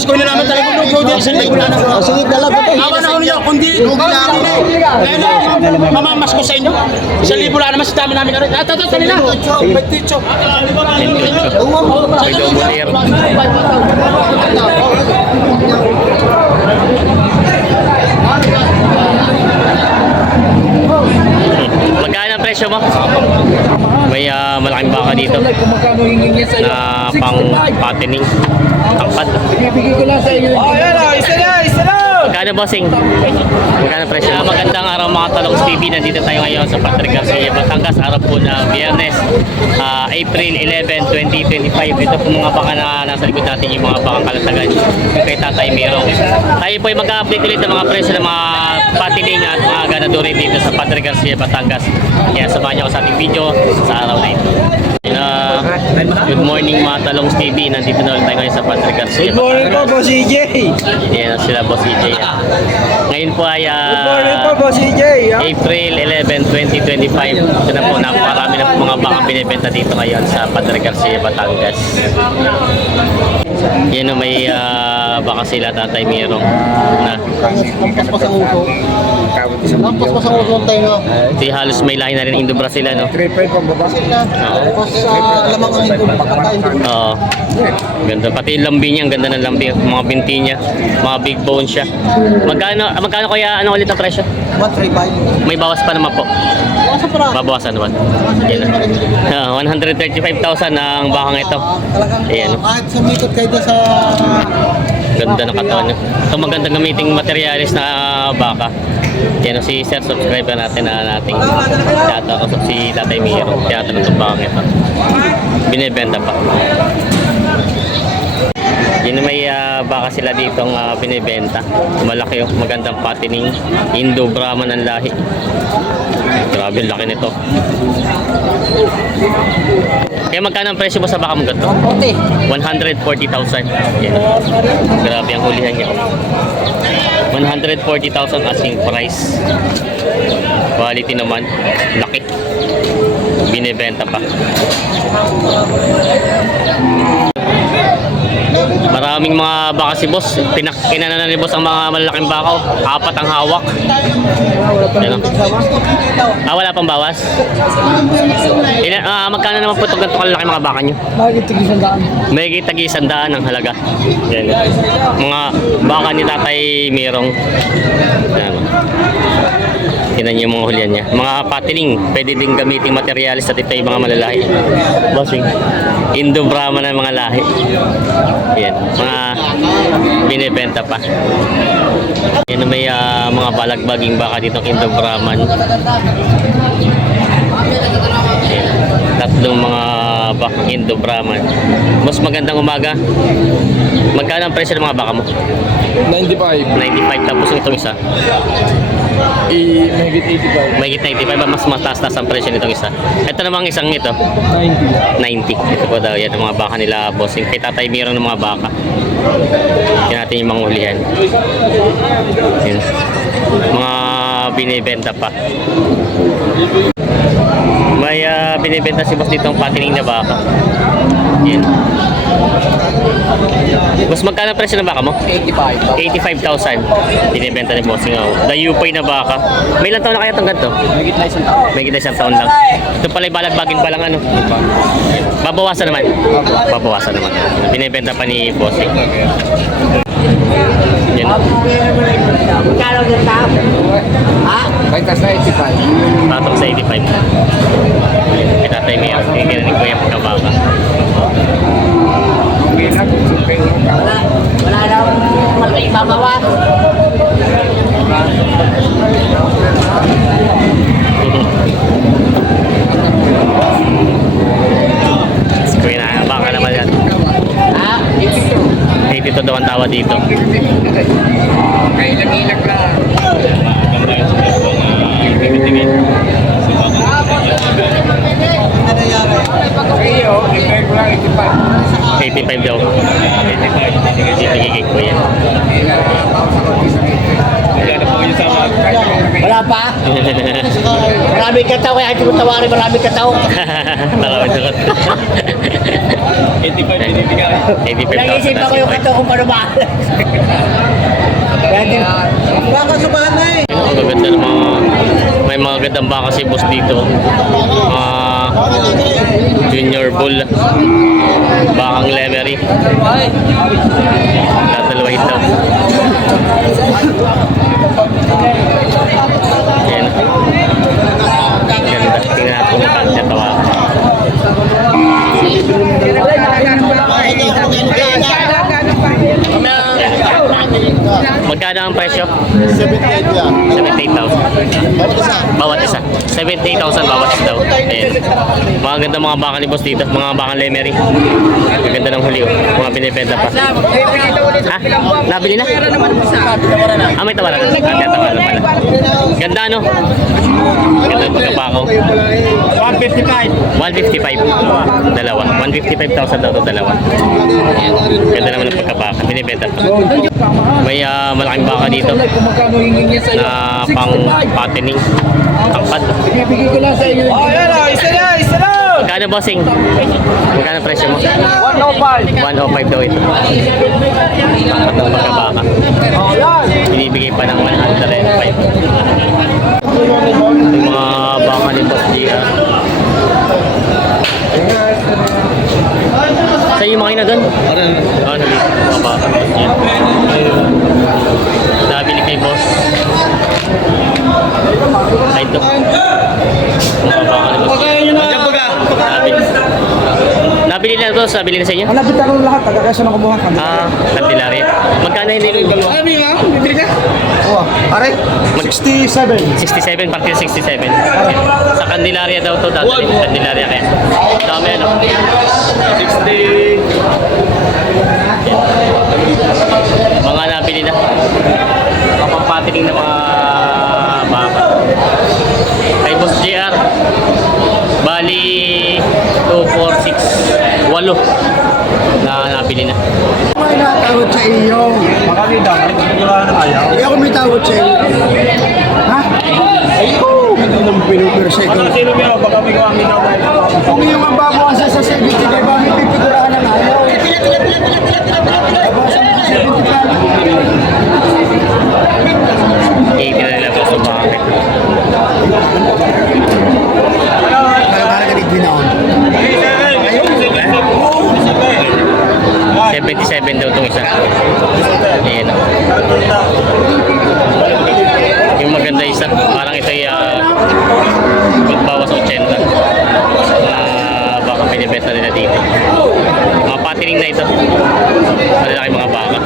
mas ko na naman talaga lugaw din sa wala na. Sige, dalawa to. Awa na ulo kundi kaya na mamamas ko sa inyo. 1,000 lang naman sa dami namin na rin. Ito, kanina. Peticho. May double layer. Magkano ang presyo mo? May malaking baka dito na pang patining. Tangkad. Magkano bossing? Magkano presyo? Magandang araw mga Talongs TV. Nandito tayo ngayon sa Patrick Garcia, Batangas. Araw po na Biyernes, April 11, 2025. Ito po mga baka na nasa likod natin, yung mga bakang kalatagan kay Tatay Mirong. Tayo po ay mag-update ulit ng mga presyo ng mga patining at mga ganadorin dito sa Patrick Garcia, Batangas. Kaya samahan niyo ako sa ating video sa araw na ito. Good morning mga Talongs TV. Nandito na ulit tayo ngayon sa Patrick Garcia. Good morning po, Boss EJ. Yan sila Boss EJ. Ngayon po ay Good morning po, Boss EJ. April 11, 2025. Ito na po, napakarami na po mga bakang binibenta dito ngayon sa Patrick Garcia, Batangas. Yan o, may baka sila Tatay Mirong na Lampas pa sa uso. Lampas pa sa uso ang tayo. di halos may lahi na rin Indo Brazil ano. 3-5 pambaba. Tapos lamang ang Indo. Pagkakain ko. Oo. Ganda pati yung lambi niya, ang ganda ng lambi, mga binti niya, mga big bone siya. Magkano kaya ano ulit ang presyo? 135. May bawas pa naman po. Asa para? Babawasan naman. Yan. 135,000 ang bakang ito. Talagang Ayan. kahit sumikot kayo doon sa Ganda ng katawan niya. Ito magandang gamiting materialis na baka. Yan si sir, subscriber natin na nating data ko si Tatay Miro. Tiyata ng bakang ito. Binibenta pa. Yun may baka sila ditong binibenta. Malaki yung magandang patining. Indo Brahman ang lahi. Grabe laki nito. Kaya magkano ang presyo mo sa baka mo gato? 140,000. Yan. Grabe ang hulihan niya. 140,000 asking price. Quality naman. Laki. Binibenta pa. Maraming mga baka si boss. Kinana ni boss ang mga malalaking baka. 4 ang hawak. Yan. Wala pang bawas. Magkano naman po itong ganito kalaki mga baka nyo? May tagi-100 ang halaga. Yan. Mga baka ni Tatay Mirong. Yan. Tinan niyo yung mga hulihan niya. Mga patining, pwede din gamitin materialis at ito yung mga malalaki. Bossing. Indo Brahman ng mga lahi. Yan. Mga binibenta pa. Yan may mga balagbaging baka dito Indo Brahman. Yan. Tatlong mga baka Indo Brahman. Mas magandang umaga. Magkano ang presyo ng mga baka mo? 95. 95 tapos itong isa. Mahigit 85. Mahigit 95 mas mataas-taas ang presyo nitong isa. Ito namang isang ito 90. 90. Ito po daw yan ang mga baka nila bossing. Kay Tatay Mirong ng mga baka. Yan natin yung mga hulihan. Yan. Mga binibenta pa. May binibenta si boss dito ang patining na baka. Yan. Mas magkano presyo ng baka mo? 85. 85,000. Binibenta ni bossing. Dayupay na baka. May ilang taon na kaya itong ganito? Mahigit na isang tao. May kita isang taon lang. Ito pala yung balagbagin pa lang ano. Babawasan naman. Babawasan naman. Binibenta pa ni bossing. Yan. Magkano din tao? Ha? Baitas na 85. Patong sa 85. Kaya Tatay Mirong. Kinikinig ko yung pagkabaka. Wala daw. Malaki babawas. Kuya na, baka naman yan. Ha? 82 daw ang tawa dito. Kailang-ilang lang. Iyo, ibig ko lang 85. 85 daw. 85. Sige ko yan. Kaya na po yung sama. Wala pa? Maraming katao, kaya hindi ko tawarin maraming katao. Maraming sagot. 85 binibigay. 85,000. Nag-isip ako yung katao kung paano ba. Baka subahan na eh. Ang gaganda ng mga, may mga gandang baka si boss dito. Junior bull. Bakang lemery. Tatalawahid daw. Ayan. Ganda. Tingnan natin kung magkano siya tawa. Magkano ang presyo? 78,000. Bawat isa. 78,000 bawat isa daw. Ayan. Mga ganda mga baka ni boss dito. Mga baka lemery. Maganda ng huli. Mga pinipenta pa. Ha? Nabili na? Ah, may tawaran. Ah, may tawaran pala. Ganda no? Ganda yung pagkapakaw. 155. Dalawa. 155,000 daw ito dalawa. Ayan. Ganda naman ng pagkapakaw. Pinipenta pa. May malaking baka dito na pang patining. Pangpad. Magkano bossing? Magkano presyo mo? 105 daw ito. Pangpad ng pagkabaka. Binibigay pa ng 105. Yung mga baka ni Boss Gia. Sa'yo yung makina doon? Oo, nabili. Mga baka. Nabili kay boss. Ay, ito. Mga baka ni Boss Gia. Nabili. Nabili na ito, nabili na sa inyo? Malapit ako lahat, taga-kasya na kumuha kami. Kantilari. Magkano hindi rin dalawa? Oh, are? 67. 67, party 67. Sa Candelaria daw to, dati Candelaria kaya. Dami ano? 60. Mga nabili na. Kapapatiling na mga baka. Kay Boss JR. Bali 2, 4, 6, 8 na nabili na. May natawad sa iyo. Makami daw, wala na ayaw. Hindi ako may tawad sa iyo. Ha? Ayun! Hindi naman pinupersa ito. Sino mo baka may kami daw. Kung yung ang babawasan sa 70, di ba may pipigurahan ng ayaw? Babawasan mo sa 70 ka. 80 na nila ito sa bakit. Kaya ka ginaon. 77 daw itong isa. Ayan. Yung maganda isa, parang ito ay magbawas 80. Baka pinibenta nila dito. Mga patining na ito. Malalaki mga baka.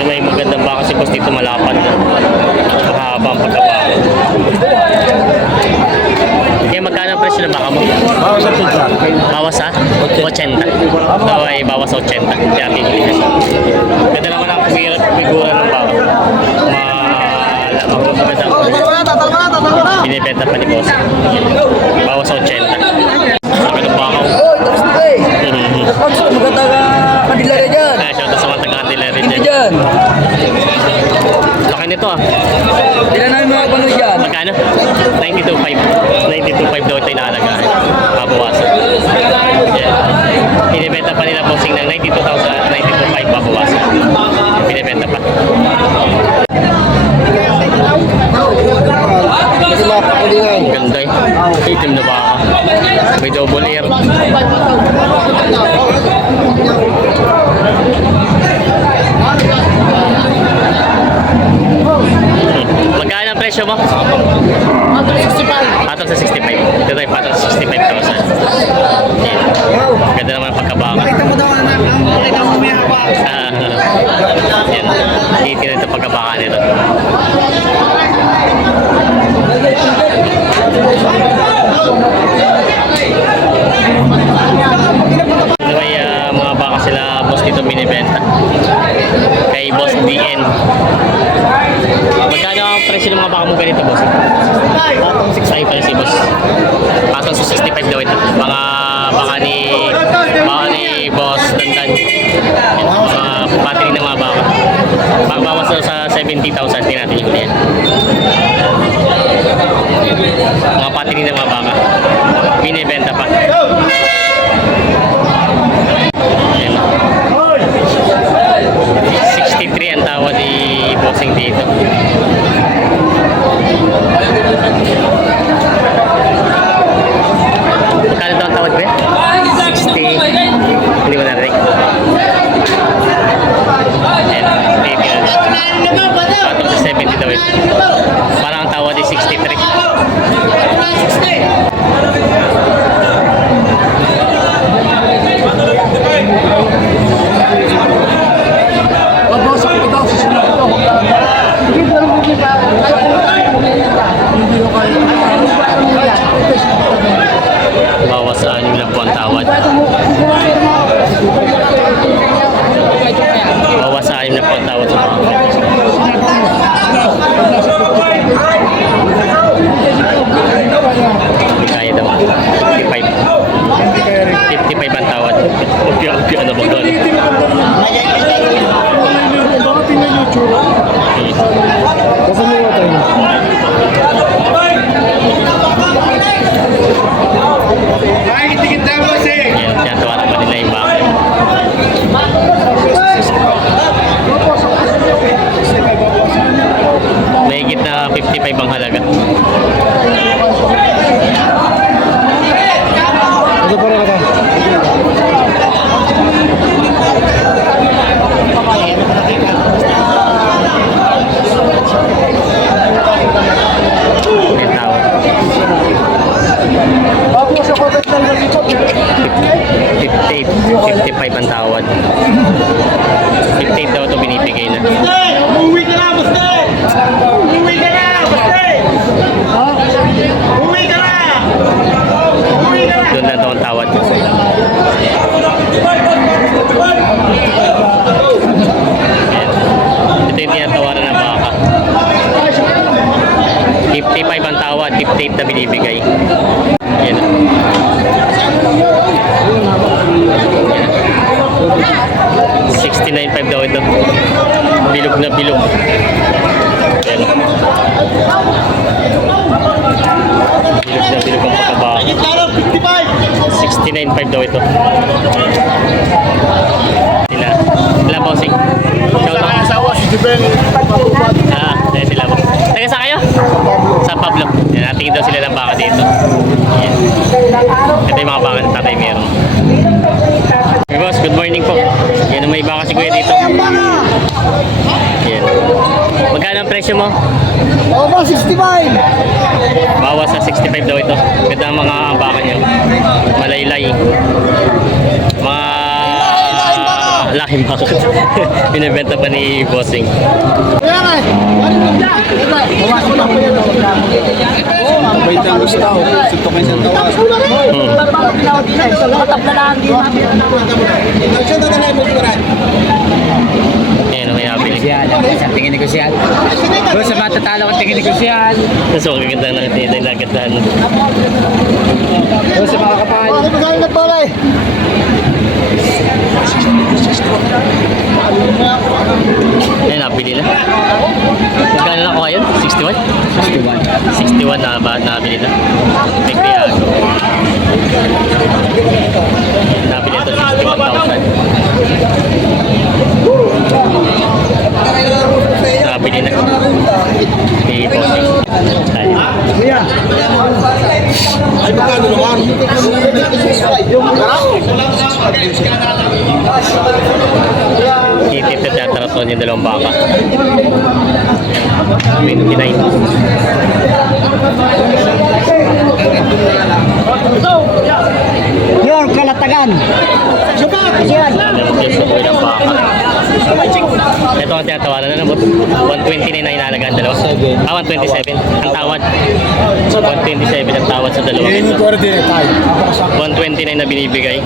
May magandang baka si boss dito, malapad na. Mahaba ang pagkabaka. Kaya magkano ang presyo ng baka mo? Bawas sa pizza. Bawas sa 80. So ay bawas sa 80. Kaya pinili siya. Ganda naman ang figura ng baka. Binibenta pa ni boss. Bawas sa 80. Sabi ng baka. Oh, ito sa maganda ka Candelaria dyan. Kaya siya ito sa mga taga-Candelaria Hindi dyan. dyan. Laki nito ah. Hindi na namin mga panood dyan. Magkano? 92.5. 92.5 daw ito yung nakalagahan. Pabawasan. Yan. Binibenta pa nila bossing ng 92,000 at 92.5 pabawasan. Binibenta pa. Ang ganda eh. Itim na baka. May double ear. Magkano ang presyo mo? Patong sa 65. Ito tayo patong sa 65,000. Yan. Ganda naman ang pagkabaka. Nakita mo daw anak, nakita mo may hapa. Yan. Itin ito pagkabaka nito. May mga baka sila boss dito binibenta. Kay Boss DN. Magkano ang presyo ng mga baka mo ganito, boss? Patong 65 pala si boss. Patong sa 65 daw ito. Mga baka ni Boss Dandan. Yan, mga patiling ng mga baka. Pagbawas daw sa 70 20,000 din natin yung yan. Mga patining ng mga baka. Binibenta pa. Ayan. 63 ang tawad ni bossing dito. Magkano daw ang tawad ba? 60. Hindi mo narinig. Ayan, baby na. Patong sa 70 daw eh. Parang ang tawad ay 63. Pabosok ko daw sa sunod ko. Bawas sa 6 lang po ang tawad. Bawas sa 6 na po ang tawad sa mga. Hindi kaya daw. 55. 55 ang tawad. Upi ano ba doon? Baka tingnan yung tsura. Basta mo ba tayo? Yan, tinatawaran pa nila yung bakit. May higit na 55 ang halaga. Ito pa rin ata. May tawad. Bago sa COVID lang na dito. 58, 55 ang tawad. 58 daw ito binibigay na. Umuwi ka na, Buste! Umuwi ka na, Buste! Umuwi ka na! Umuwi ka na! Doon lang daw ang tawad. Ayan. Ito yung tinatawaran ng baka. 55 ang tawad, 58 na binibigay. Yan. Yan. 69.5 daw ito. Bilog na bilog. Yan. Bilog na bilog ang pagkabaka. Lalo, 55! 69.5 daw ito. Sila bossing. Shout out. Asawa si Jibel. Ayan sila po. Taga saan kayo? Sa Pablo. Yan, natingin daw sila ng baka dito. Yan. Ito yung mga baka ng tatay meron. Hey boss, good morning po. Yan, may baka si kuya dito. Yan. Magkano ang presyo mo? Opo, 65. Bawas sa 65 daw ito. Ganda ang mga baka niyo. Malaylay. Mga laking baka. Binibenta pa ni Bossing. Kaya nga eh. Bawasan lang po yan. May tangos tao. Sinto kayo sa tawas. Ayan, may nabili. Sa tingin negosyan. Bro, sa matatalo ko tingin negosyan. So, gaganda na natin yung nagandahan. Bro, sa mga kapal. Bakit magkano nagbalay? Ayan, nabili na. Magkano na ako ngayon? 61? 61 na ba nabili na? May kriyago. Nabili ito 61,000. Nabili na. May bossing. Kuya. Ay, magkano naman? Itip na tiyataraton yung dalawang baka. 29. York, Kalatagan. Yan. Nalagyan sa buhay ng baka. Ito ang tinatawaran na naman. 120 na inalagaan dalawa. 127. Ang tawad. 127 ang tawad sa dalawa. Hindi ko rin tayo. 129 na binibigay.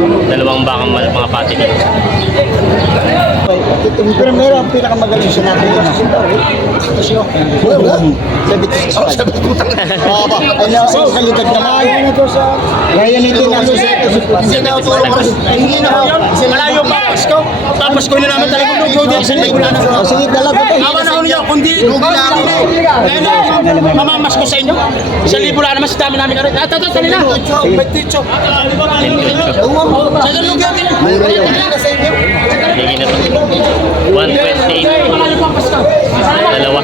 Yung dalawang bakang mga pati dito. Pero meron ang pinakamagaling siya natin. Wala. 76 pa. Ay na ako sa likod naman. Kaya nito na sa Hindi na ho. Malayo pa. Pasko. Tapos ko na naman talaga lugaw din sa libula na. sige, dalaga to. Awa na ho niyo, kundi kaya na, mamamas ko sa inyo. Sa libula naman sa dami namin karoon. Ito, salina. Petitso. Sa lugaw din. Hingin na to. 128. Dalawa.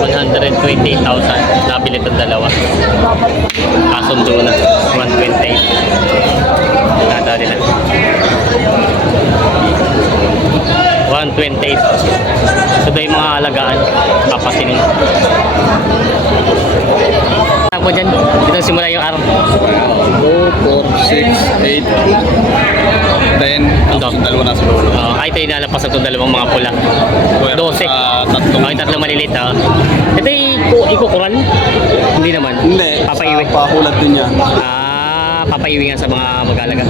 128,000. Nabili itong dalawa. Kasundo na. 128. Nadali na. 128. So ito yung mga alagaan. Papasinin. Ako dyan. Dito simula yung araw. 2, 4, 6, 8, 10. Ito. Dalawa na sa lolo. Ito yung nalapas na itong dalawang mga pula. 12. Tatlong. Okay, tatlong maliliit. Ito yung ikukuran? Hindi naman. Hindi. Papaiwi. Pakulat din yan. Papaiwi nga sa mga mag-alaga.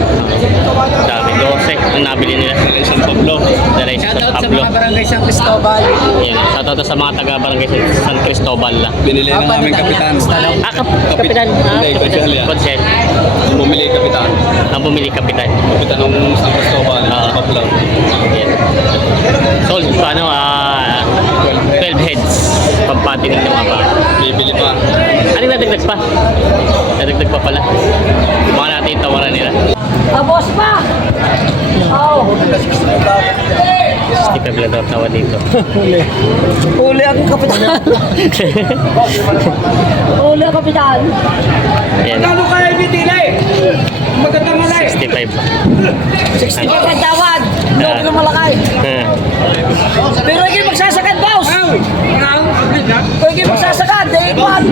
Dami. 12 ang nabili nila. San Pablo. Dala yung San Shoutout sa Pablo. mga barangay San Cristobal. Yan. Shoutout sa mga taga-barangay sa San Cristobal. Binili na namin kapitan. Kapitan. Hindi, konsyel yan. Konsyel. Bumili kapitan. Ang bumili kapitan. Kapitan ng San Cristobal. Pablo. Yan. Sold. 12 heads. Pampatinig ng mga baka. Bibili pa. Anong nadagdag pa? Nadagdag pa pala. Baka natin yung tawaran nila. Boss pa! Oh. 65 lang daw tawa dito. Uli ang kapitan. Uli ang kapitan. Yan. Kaya bitilay? Magandang alay. 65. 60 ka tawad. Doon na malakay. Pero hindi magsasagad, boss. Kung hindi magsasagad, eh, ikwan.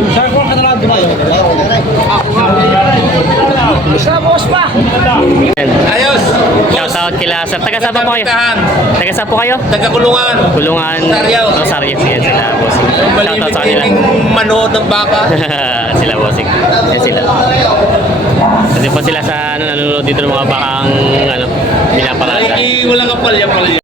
Sa boss pa. Ayos! Shoutout kila sir. Taga saan po kayo? Taga saan po kayo? Taga-kulungan. Kulungan. Rosario. Yan sila, bossing. Shoutout sa kanila. manood ng baka. Sila, bossing. Yan sila. Kasi po sila sa nanonood dito ng mga bakang pinaparada. Walang kapal yan pala.